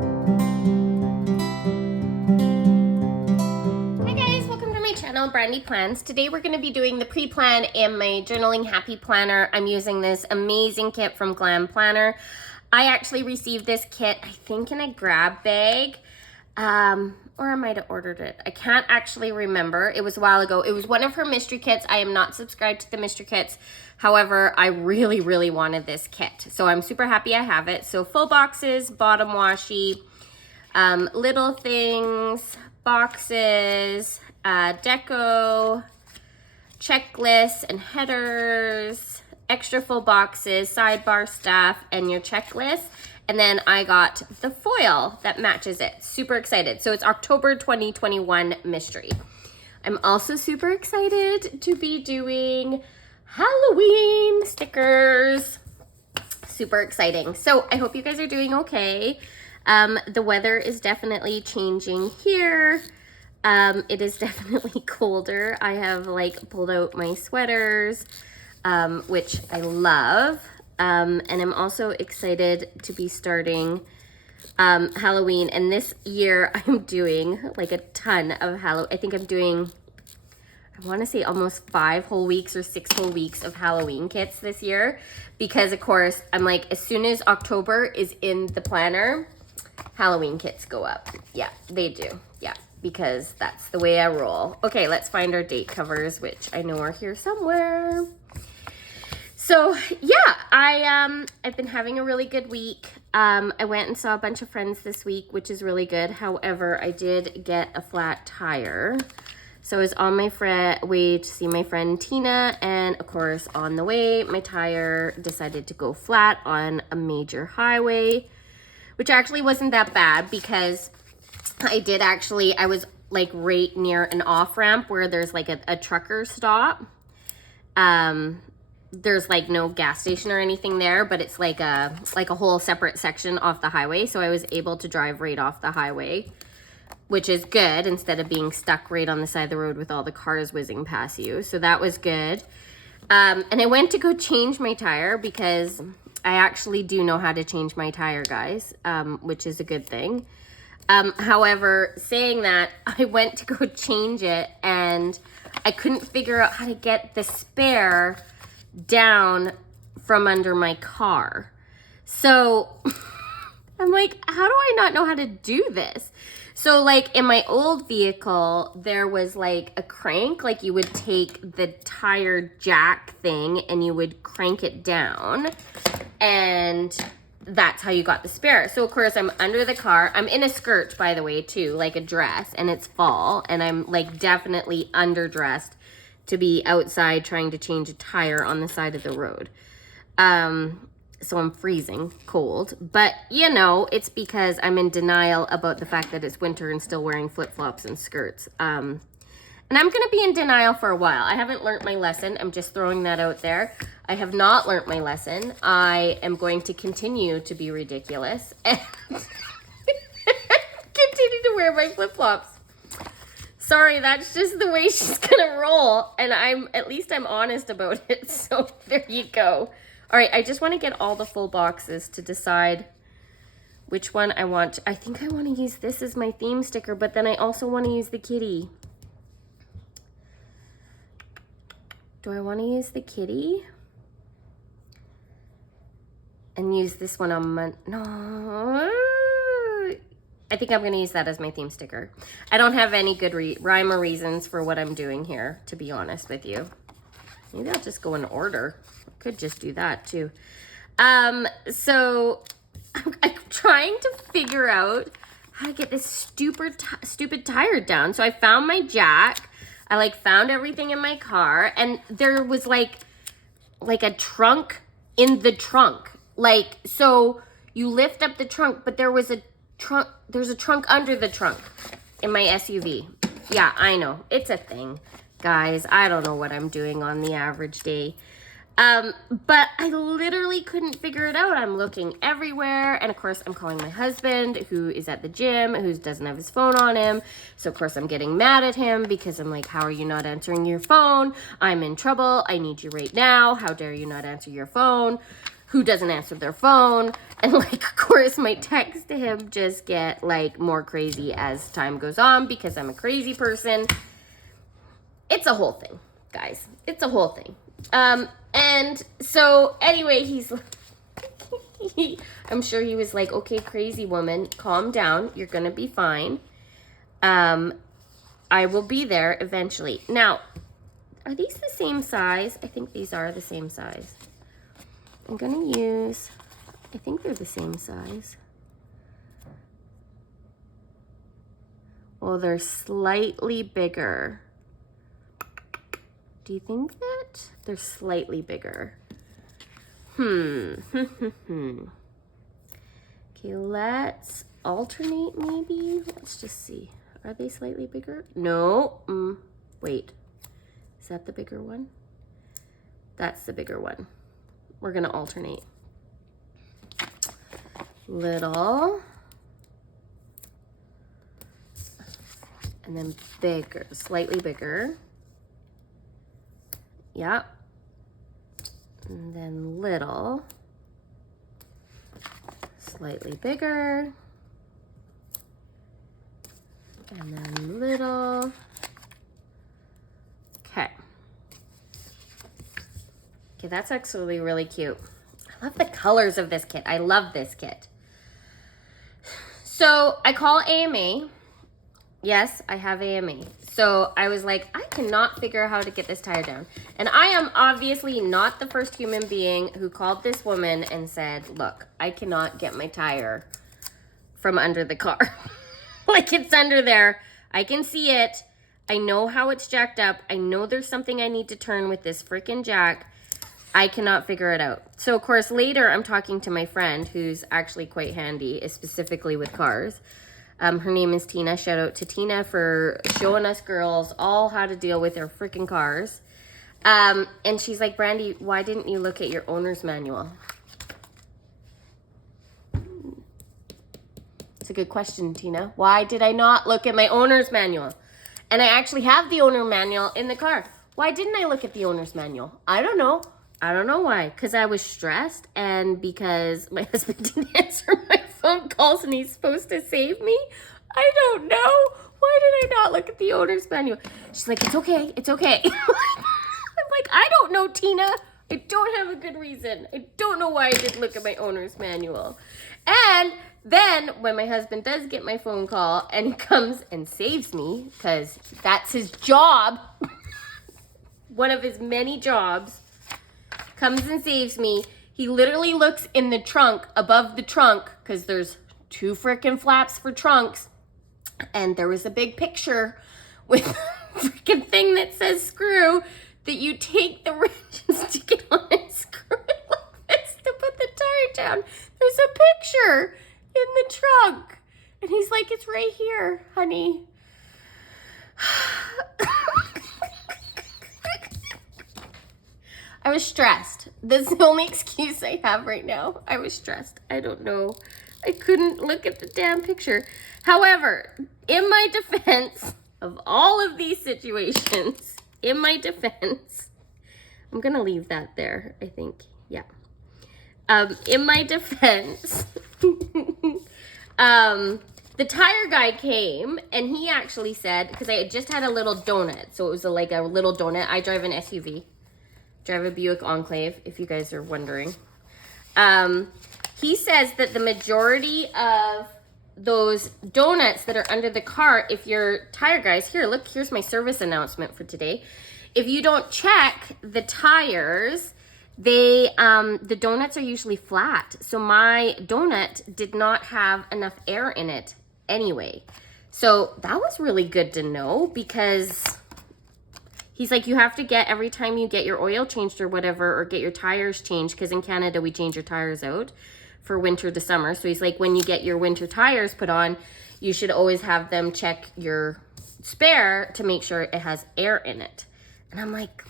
Hi guys, welcome to my channel, Brandy Plans. Today we're going to be doing the pre-plan in my Journaling Happy Planner. I'm using this amazing kit from Glam Planner. I actually received this kit, I think in a grab bag, or I might have ordered it. I can't actually remember. It was a while ago. It was one of her mystery kits. I am not subscribed to the mystery kits. However, I really, really wanted this kit. So I'm super happy I have it. So full boxes, bottom washi, little things, boxes, deco, checklists and headers, extra full boxes, sidebar stuff, and your checklist. And then I got the foil that matches it. Super excited. So it's October 2021 mystery. I'm also super excited to be doing Halloween stickers. Super exciting. So I hope you guys are doing okay. The weather is definitely changing here. It is definitely colder. I have like pulled out my sweaters, which I love. And I'm also excited to be starting Halloween. And this year I'm doing like a ton of Halloween. I think I'm doing, I want to say almost 5 whole weeks or 6 whole weeks of Halloween kits this year. Because of course, I'm like, as soon as October is in the planner, Halloween kits go up. Yeah, they do. Yeah, because that's the way I roll. Okay, let's find our date covers, which I know are here somewhere. So yeah, I've been having a really good week. I went and saw a bunch of friends this week, which is really good. However, I did get a flat tire. So I was on my way to see my friend Tina, and of course on the way, my tire decided to go flat on a major highway, which actually wasn't that bad because I was like right near an off-ramp where there's like a trucker stop. There's like no gas station or anything there, but it's like a whole separate section off the highway. So I was able to drive right off the highway, which is good instead of being stuck right on the side of the road with all the cars whizzing past you. So that was good. And I went to go change my tire because I actually do know how to change my tire, guys, which is a good thing. However, saying that, I went to go change it and I couldn't figure out how to get the spare down from under my car. So I'm like, how do I not know how to do this? So like in my old vehicle, there was like a crank, like you would take the tire jack thing and you would crank it down, and that's how you got the spare. So of course I'm under the car. I'm in a skirt, by the way, too, like a dress, and it's fall, and I'm like definitely underdressed to be outside trying to change a tire on the side of the road. So I'm freezing cold, but you know, it's because I'm in denial about the fact that it's winter and still wearing flip-flops and skirts. And I'm going to be in denial for a while. I haven't learned my lesson. I'm just throwing that out there. I have not learned my lesson. I am going to continue to be ridiculous and continue to wear my flip-flops. Sorry, that's just the way she's gonna roll, and at least I'm honest about it, so there you go. All right, I just want to get all the full boxes to decide which one I want. I think I want to use this as my theme sticker, but then I also want to use the kitty. Do I want to use the kitty? And use this one on no. I think I'm going to use that as my theme sticker. I don't have any good rhyme or reasons for what I'm doing here, to be honest with you. Maybe I'll just go in order. I could just do that too. So I'm trying to figure out how to get this stupid tire down. So I found my jack. I like found everything in my car, and there was like a trunk in the trunk. Like, so you lift up the trunk, but there's a trunk under the trunk in my SUV. Yeah, I know. It's a thing. Guys, I don't know what I'm doing on the average day. But I literally couldn't figure it out. I'm looking everywhere. And of course, I'm calling my husband, who is at the gym, who doesn't have his phone on him. So of course, I'm getting mad at him because I'm like, how are you not answering your phone? I'm in trouble. I need you right now. How dare you not answer your phone? who doesn't answer their phone. And like, of course, my texts to him just get like more crazy as time goes on because I'm a crazy person. It's a whole thing, guys. It's a whole thing. And so anyway, I'm sure he was like, okay, crazy woman, calm down. You're going to be fine. I will be there eventually. Now, are these the same size? I think these are the same size. I'm going to use, I think they're the same size. Well, they're slightly bigger. Do you think that? They're slightly bigger. Okay, let's alternate maybe. Let's just see. Are they slightly bigger? No. Wait. Is that the bigger one? That's the bigger one. We're gonna alternate. Little. And then bigger, slightly bigger. Yep. And then little. Slightly bigger. And then little. Okay. Okay, that's actually really cute. I love the colors of this kit. I love this kit. So I call AMA. Yes, I have AMA. So I was like, I cannot figure out how to get this tire down. And I am obviously not the first human being who called this woman and said, look, I cannot get my tire from under the car. Like, it's under there. I can see it. I know how it's jacked up. I know there's something I need to turn with this freaking jack. I cannot figure it out. So of course later I'm talking to my friend who's actually quite handy, specifically with cars. Her name is Tina. Shout out to Tina for showing us girls all how to deal with our freaking cars. And she's like, Brandy, why didn't you look at your owner's manual? It's a good question, Tina. Why did I not look at my owner's manual? And I actually have the owner manual in the car. Why didn't I look at the owner's manual? I don't know. I don't know why. Because I was stressed and because my husband didn't answer my phone calls and he's supposed to save me. I don't know. Why did I not look at the owner's manual? She's like, it's okay. It's okay. I'm like, I don't know, Tina. I don't have a good reason. I don't know why I didn't look at my owner's manual. And then when my husband does get my phone call and he comes and saves me, because that's his job, one of his many jobs, comes and saves me, he literally looks in the trunk, above the trunk, because there's 2 frickin' flaps for trunks, and there was a big picture with a freaking thing that says screw, that you take the wrenches to get on and screw it like this to put the tire down. There's a picture in the trunk. And he's like, it's right here, honey. I was stressed. That's the only excuse I have right now. I was stressed. I don't know. I couldn't look at the damn picture. However, in my defense of all of these situations, in my defense, I'm going to leave that there, I think. Yeah. In my defense, the tire guy came and he actually said, because I had just had a little donut. So it was like a little donut. I drive an SUV. Drive a Buick Enclave, if you guys are wondering. He says that the majority of those donuts that are under the car, if your tire guys, here, look, here's my service announcement for today. If you don't check the tires, the donuts are usually flat. So my donut did not have enough air in it anyway. So that was really good to know, because he's like, you have to get, every time you get your oil changed or whatever, or get your tires changed, because in Canada we change your tires out for winter to summer. So he's like, when you get your winter tires put on, you should always have them check your spare to make sure it has air in it. And I'm like,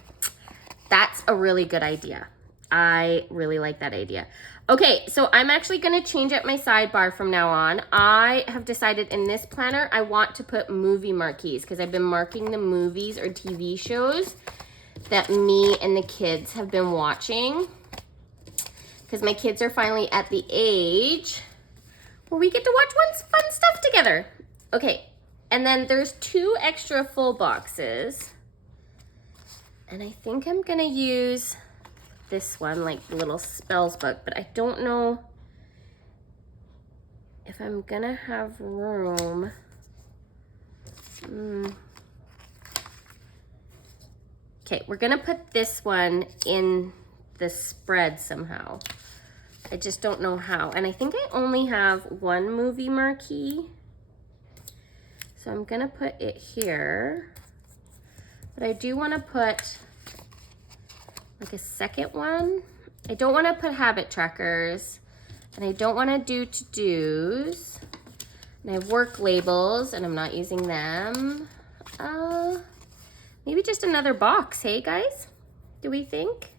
that's a really good idea. I really like that idea. Okay, so I'm actually going to change up my sidebar from now on. I have decided in this planner, I want to put movie marquees, because I've been marking the movies or TV shows that me and the kids have been watching. because my kids are finally at the age where we get to watch fun stuff together. Okay, and then there's 2 extra full boxes. And I think I'm gonna use this one, like the little spells book, but I don't know if I'm gonna have room. Okay, we're gonna put this one in the spread somehow. I just don't know how. And I think I only have 1 movie marquee. So I'm gonna put it here. But I do wanna put like a second one. I don't wanna put habit trackers. And I don't wanna do to-dos. And I have work labels and I'm not using them. Maybe just another box, hey guys? Do we think?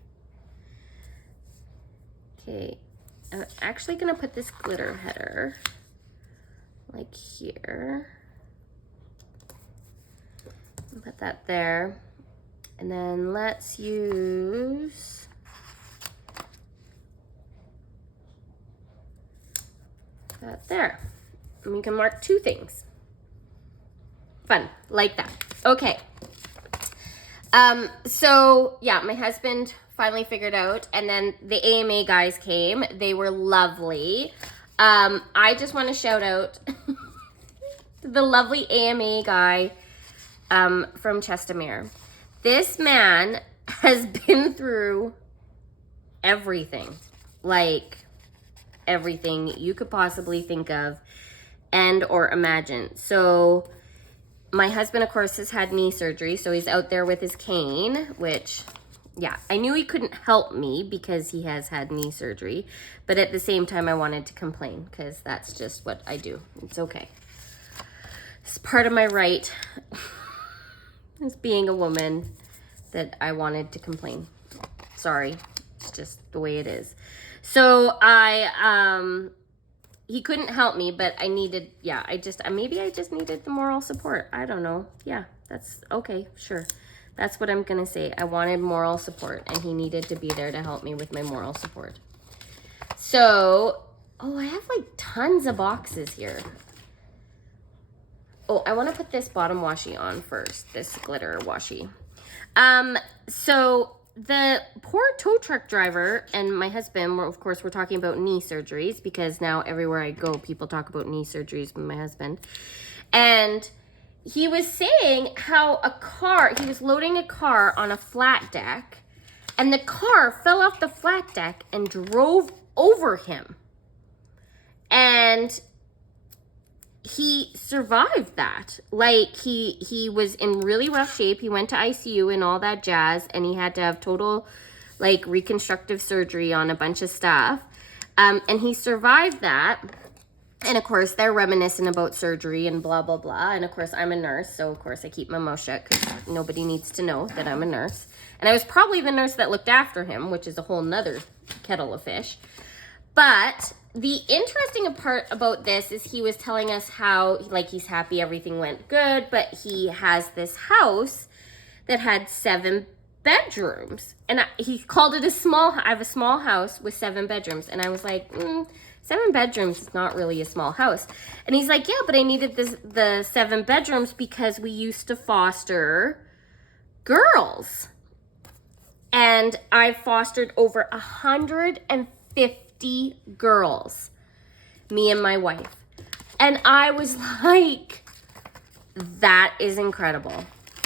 Okay, I'm actually gonna put this glitter header like here. And put that there. And then let's use that there. And we can mark 2 things. Fun, like that. Okay. So yeah, my husband finally figured out, and then the AMA guys came. They were lovely. I just want to shout out the lovely AMA guy from Chestermere. This man has been through everything, like everything you could possibly think of and or imagine. So my husband, of course, has had knee surgery, so he's out there with his cane, which, yeah, I knew he couldn't help me because he has had knee surgery, but at the same time, I wanted to complain because that's just what I do. It's okay. It's part of my right as being a woman that I wanted to complain. Sorry, it's just the way it is. So he couldn't help me, but I needed, yeah, maybe I just needed the moral support. I don't know. Yeah, that's okay, sure. That's what I'm gonna say. I wanted moral support, and he needed to be there to help me with my moral support. So, oh, I have like tons of boxes here. Oh, I wanna put this bottom washi on first, this glitter washi. So the poor tow truck driver and my husband were, of course, we're talking about knee surgeries because now everywhere I go, people talk about knee surgeries with my husband. And he was saying how he was loading a car on a flat deck and the car fell off the flat deck and drove over him. And he survived that. Like he was in really rough shape. He went to ICU and all that jazz, and he had to have total like reconstructive surgery on a bunch of stuff. And he survived that. And of course, they're reminiscent about surgery and blah, blah, blah. And of course, I'm a nurse. So of course, I keep my mouth shut because nobody needs to know that I'm a nurse. And I was probably the nurse that looked after him, which is a whole nother kettle of fish. But the interesting part about this is he was telling us how, like, he's happy everything went good, but he has this house that had 7 bedrooms. And he called it I have a small house with 7 bedrooms. And I was like, 7 bedrooms is not really a small house. And he's like, yeah, but I needed the 7 bedrooms because we used to foster girls. And I fostered over 150 girls, me and my wife. And I was like, that is incredible.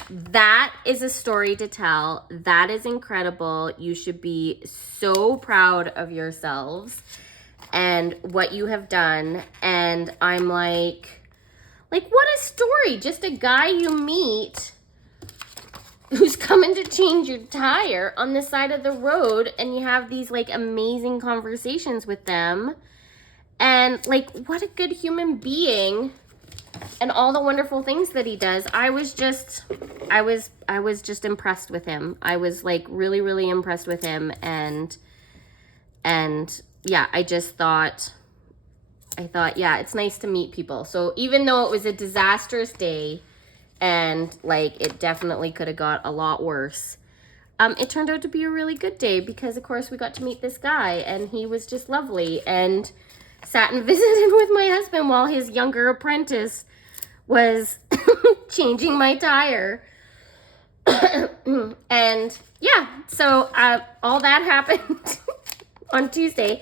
That is a story to tell. That is incredible. You should be so proud of yourselves and what you have done. And I'm like, what a story. Just a guy you meet who's coming to change your tire on the side of the road, and you have these like amazing conversations with them, and like what a good human being, and all the wonderful things that he does. I was just impressed with him. I was like really, really impressed with him, and yeah, I thought, yeah, it's nice to meet people. So even though it was a disastrous day, and like it definitely could have got a lot worse, it turned out to be a really good day because, of course, we got to meet this guy, and he was just lovely, and sat and visited with my husband while his younger apprentice was changing my tire. And yeah, so all that happened on Tuesday.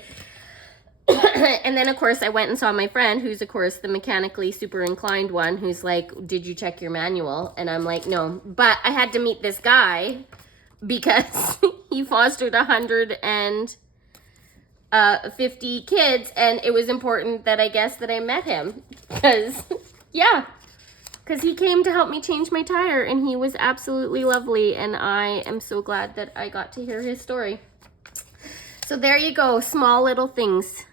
And then, of course, I went and saw my friend, who's, of course, the mechanically super inclined one, who's like, did you check your manual? And I'm like, no. But I had to meet this guy because he fostered 150 kids, and it was important that I guess that I met him. Because, yeah, because he came to help me change my tire, and he was absolutely lovely, and I am so glad that I got to hear his story. So there you go, small little things.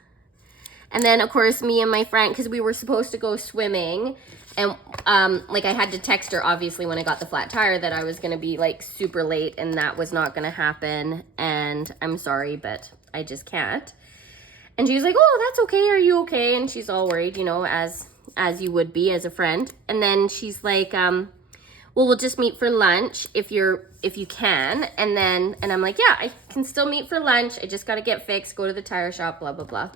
And then, of course, me and my friend, because we were supposed to go swimming, and like I had to text her, obviously, when I got the flat tire that I was going to be like super late, and that was not going to happen. And I'm sorry, but I just can't. And she was like, oh, that's okay. Are you okay? And she's all worried, you know, as you would be as a friend. And then she's like, well, we'll just meet for lunch if you can. And I'm like, yeah, I can still meet for lunch. I just got to get fixed, go to the tire shop, blah, blah, blah.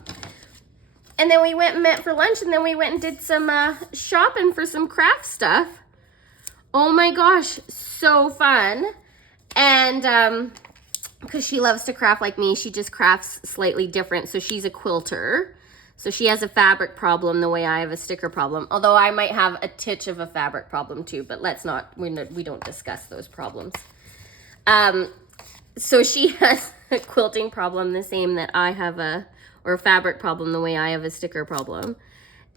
And then we went and met for lunch, and then we went and did some shopping for some craft stuff. Oh my gosh, so fun. And because she loves to craft like me, she just crafts slightly different. So she's a quilter. So she has a fabric problem the way I have a sticker problem. Although I might have a titch of a fabric problem too, but we don't discuss those problems. So she has a quilting problem the same that I have or a fabric problem the way I have a sticker problem.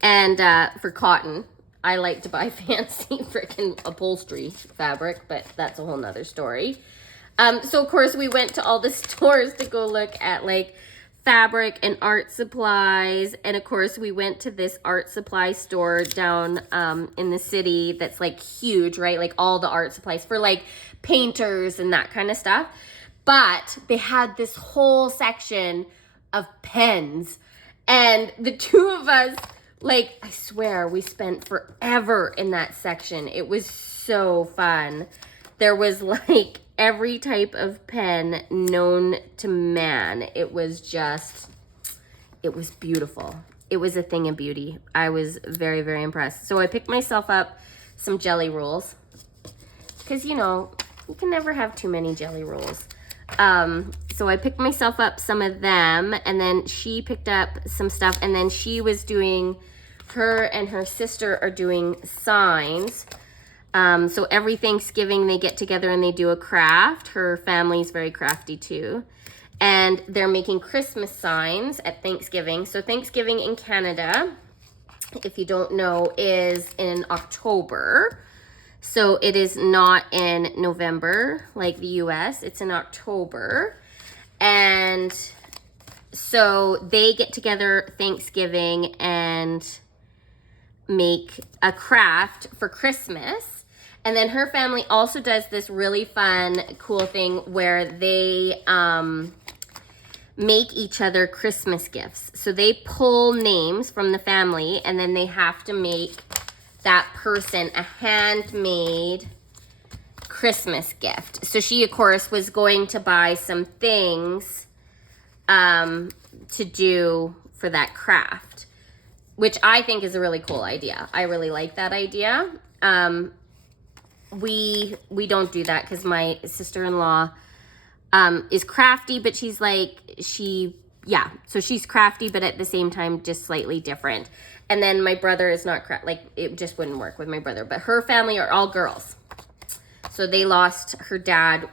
And for cotton, I like to buy fancy freaking upholstery fabric, but that's a whole nother story. So of course we went to all the stores to go look at like fabric and art supplies. And of course we went to this art supply store down in the city that's like huge, right? Like all the art supplies for like painters and that kind of stuff. But they had this whole section of pens, and the two of us, like, I swear we spent forever in that section. It was so fun. There was like every type of pen known to man. It was beautiful. It was a thing of beauty. I was very, very impressed. So I picked myself up some jelly rolls because, you know, you can never have too many jelly rolls. So I picked myself up some of them, and then she picked up some stuff, and then her and her sister are doing signs. So every Thanksgiving they get together and they do a craft. Her family's very crafty too. And they're making Christmas signs at Thanksgiving. So Thanksgiving in Canada, if you don't know, is in October. So it is not in November like the US, it's in October. And so they get together Thanksgiving and make a craft for Christmas. And then her family also does this really fun, cool thing where they make each other Christmas gifts. So they pull names from the family, and then they have to make that person a handmade Christmas gift. So she, of course, was going to buy some things to do for that craft, which I think is a really cool idea. I really like that idea. We don't do that because my sister-in-law is crafty, but she's crafty, but at the same time, just slightly different. And then my brother is not it just wouldn't work with my brother, but her family are all girls. So they lost her dad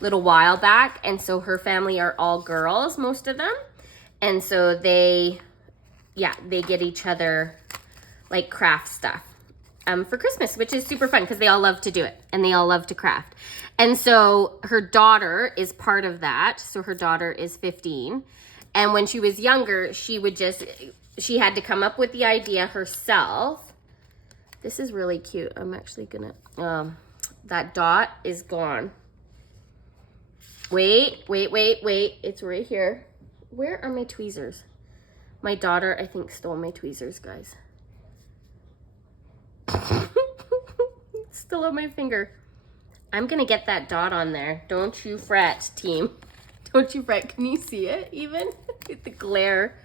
little while back, and so her family are all girls, most of them. And so they get each other like craft stuff for Christmas, which is super fun because they all love to do it and they all love to craft. And so her daughter is part of that. So her daughter is 15. And when she was younger, she had to come up with the idea herself. This is really cute. I'm actually gonna, that dot is gone. Wait. It's right here. Where are my tweezers? My daughter, I think, stole my tweezers, guys. It's still on my finger. I'm gonna get that dot on there. Don't you fret, team. Don't you fret. Can you see it even? With the glare.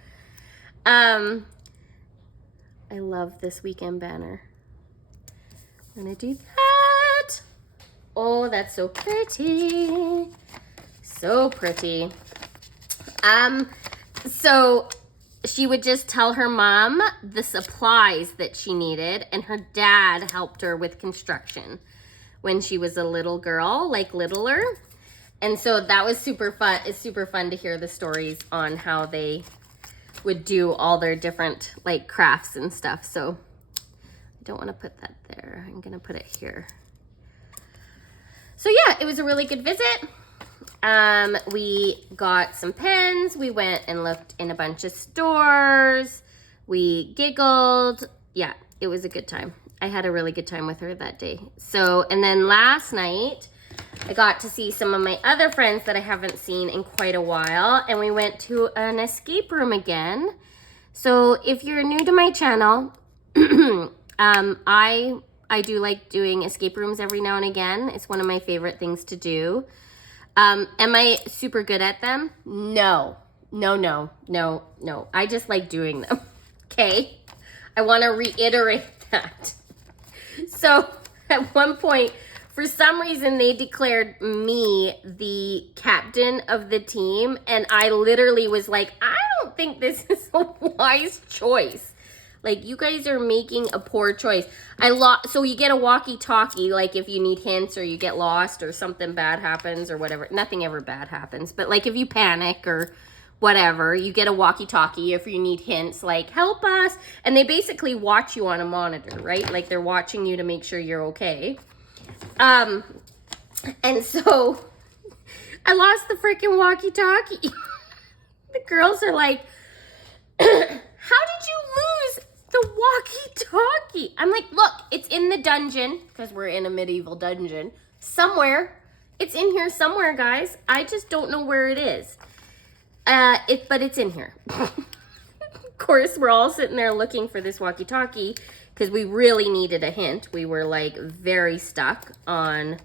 I love this weekend banner. I'm gonna do that. Oh, that's so pretty. So pretty. So she would just tell her mom the supplies that she needed, and her dad helped her with construction when she was a little girl, like littler. And so that was super fun. It's super fun to hear the stories on how they would do all their different like crafts and stuff. So I don't want to put that there. I'm gonna put it here. So yeah, it was a really good visit. We got some pens. We went and looked in a bunch of stores. We giggled. Yeah, it was a good time. I had a really good time with her that day. So, and then last night, I got to see some of my other friends that I haven't seen in quite a while, and we went to an escape room again. So if you're new to my channel, I do like doing escape rooms every now and again. It's one of my favorite things to do. Am I super good at them? No. I just like doing them. Okay? I want to reiterate that. So at one point, for some reason, they declared me the captain of the team. And I literally was like, I don't think this is a wise choice. Like, you guys are making a poor choice. So you get a walkie-talkie, like if you need hints or you get lost or something bad happens or whatever. Nothing ever bad happens. But like if you panic or whatever, you get a walkie-talkie if you need hints, like help us. And they basically watch you on a monitor, right? Like they're watching you to make sure you're okay. And so I lost the freaking walkie-talkie. The girls are like, how did you lose the walkie-talkie? I'm like, look, it's in the dungeon, because we're in a medieval dungeon, somewhere. It's in here somewhere, guys. I just don't know where it is. But it's in here. Of course, we're all sitting there looking for this walkie-talkie because we really needed a hint. We were like very stuck on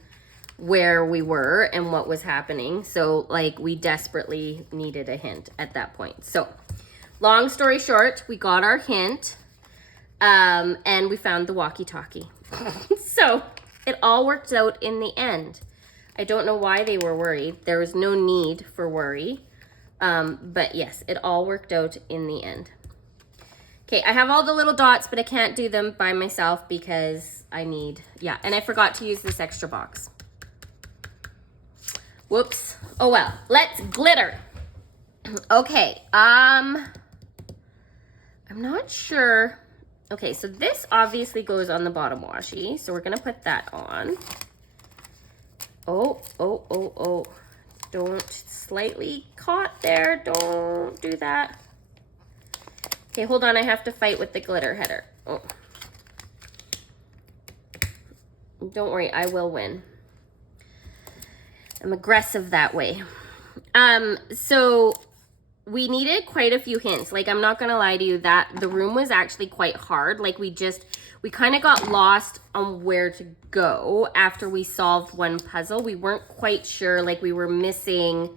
where we were and what was happening. So like we desperately needed a hint at that point. So long story short, we got our hint and we found the walkie-talkie. So it all worked out in the end. I don't know why they were worried. There was no need for worry. But yes, it all worked out in the end. Okay, I have all the little dots, but I can't do them by myself because I need, yeah, and I forgot to use this extra box. Whoops. Oh well, let's glitter. Okay, I'm not sure. Okay, so this obviously goes on the bottom washi, so we're gonna put that on. Oh. Don't, slightly caught there. Don't do that. Okay, hold on. I have to fight with the glitter header. Oh. Don't worry, I will win. I'm aggressive that way. So we needed quite a few hints. Like, I'm not gonna lie to you, that the room was actually quite hard. Like we kind of got lost on where to go after we solved one puzzle. We weren't quite sure, like we were missing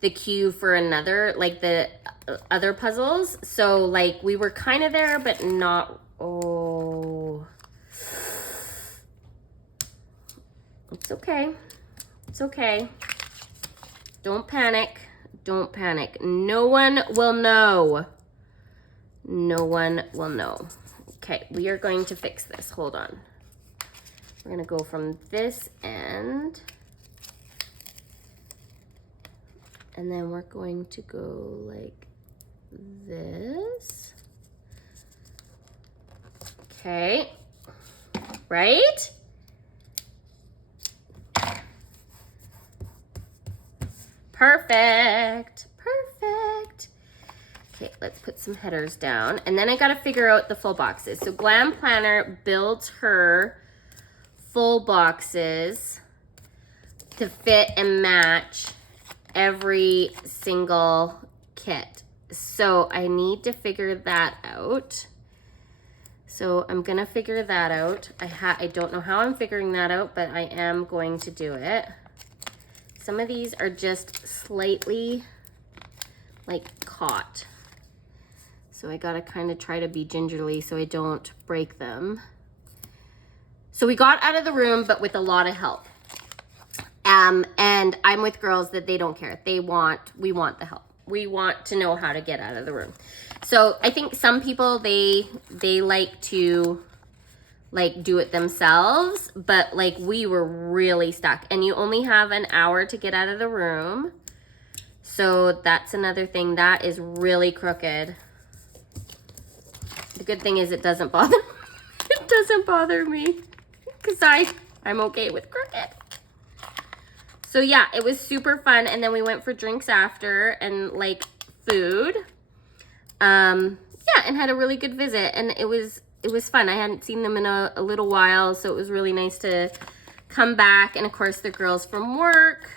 the cue for another, like the other puzzles. So like we were kind of there, but not, oh. It's okay. It's okay. Don't panic. Don't panic. No one will know. No one will know. Okay, we are going to fix this. Hold on. We're going to go from this end. And then we're going to go like this. Okay. Right? Perfect. Perfect. Okay, let's put some headers down. And then I got to figure out the full boxes. So Glam Planner builds her full boxes to fit and match every single kit. So I need to figure that out. So I'm gonna figure that out. I don't know how I'm figuring that out, but I am going to do it. Some of these are just slightly like caught. So I gotta kind of try to be gingerly so I don't break them. So we got out of the room, but with a lot of help. And I'm with girls that they don't care. We want the help. We want to know how to get out of the room. So I think some people, they like to like do it themselves, but like we were really stuck, and you only have an hour to get out of the room. So that's another thing that is really crooked. The good thing is it doesn't bother it doesn't bother me because I'm okay with crooked. So yeah, it was super fun, and then we went for drinks after and like food. Yeah, and had a really good visit, and it was fun. I hadn't seen them in a little while, so it was really nice to come back. And of course the girls from work,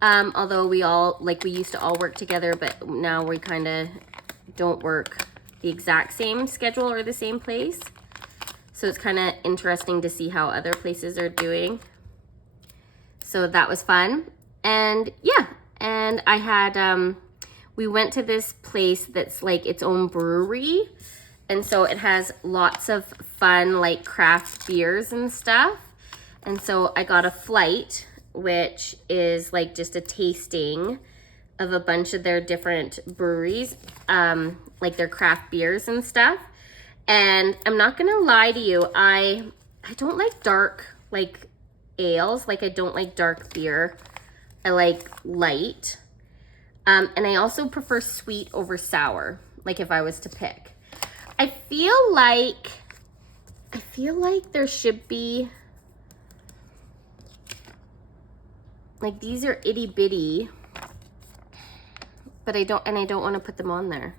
although we used to all work together, but now we kind of don't work the exact same schedule or the same place. So it's kind of interesting to see how other places are doing. So that was fun. And yeah, and I had, we went to this place that's like its own brewery. And so it has lots of fun like craft beers and stuff. And so I got a flight, which is like just a tasting of a bunch of their different breweries, like their craft beers and stuff. And I'm not gonna lie to you, I don't like dark like ales. Like I don't like dark beer. I like light. And I also prefer sweet over sour, like if I was to pick. I feel like there should be, like these are itty bitty, but I don't want to put them on there.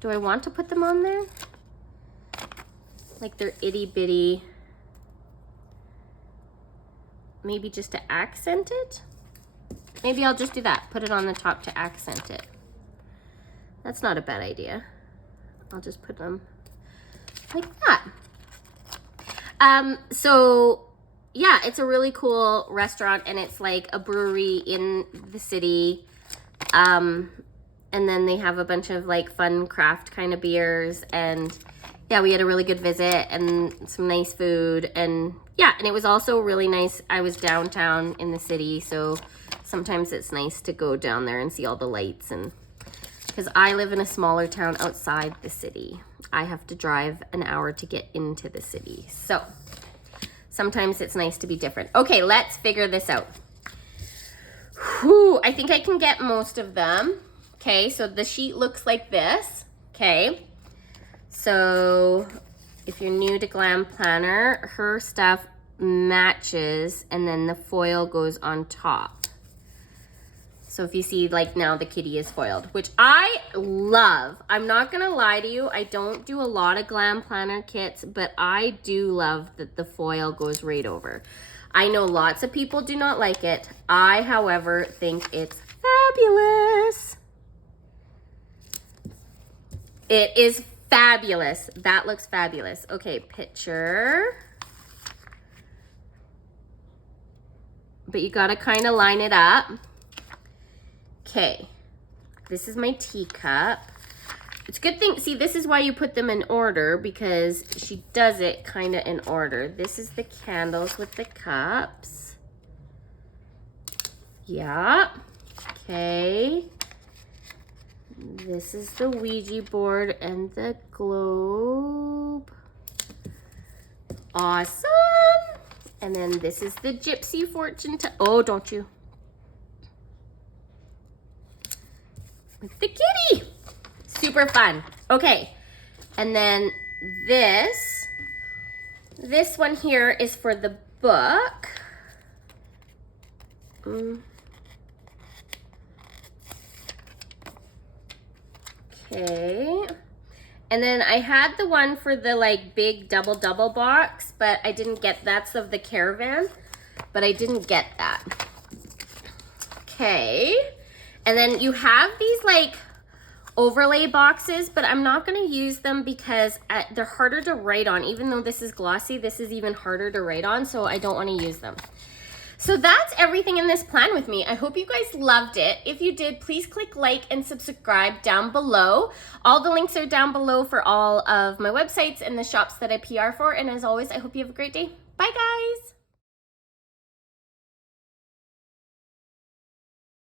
Do I want to put them on there? Like they're itty bitty. Maybe just to accent it? Maybe I'll just do that. Put it on the top to accent it. That's not a bad idea. I'll just put them like that. So yeah, it's a really cool restaurant, and it's like a brewery in the city. And then they have a bunch of like fun craft kind of beers, and yeah, we had a really good visit and some nice food, and yeah, and it was also really nice. I was downtown in the city, so sometimes it's nice to go down there and see all the lights, and because I live in a smaller town outside the city. I have to drive an hour to get into the city. So sometimes it's nice to be different. Okay, let's figure this out. Whew, I think I can get most of them. Okay, so the sheet looks like this. Okay, so if you're new to Glam Planner, her stuff matches, and then the foil goes on top. So if you see, like now the kitty is foiled, which I love. I'm not gonna lie to you, I don't do a lot of Glam Planner kits, but I do love that the foil goes right over. I know lots of people do not like it. I, however, think it's fabulous. It is fabulous. That looks fabulous. Okay, picture. But you gotta kind of line it up. Okay, this is my teacup. It's a good thing, see, this is why you put them in order, because she does it kind of in order. This is the candles with the cups. Yeah, okay. This is the Ouija board and the globe. Awesome. And then this is the gypsy fortune oh, don't you. With the kitty. Super fun. Okay. And then this one here is for the book. Okay. And then I had the one for the like big double box, but I didn't get, that's of the caravan, but I didn't get that. Okay. And then you have these like overlay boxes, but I'm not going to use them because they're harder to write on. Even though this is glossy, this is even harder to write on, so I don't want to use them. So that's everything in this plan with me. I hope you guys loved it. If you did, please click like and subscribe down below. All the links are down below for all of my websites and the shops that I PR for. And as always, I hope you have a great day. Bye, guys.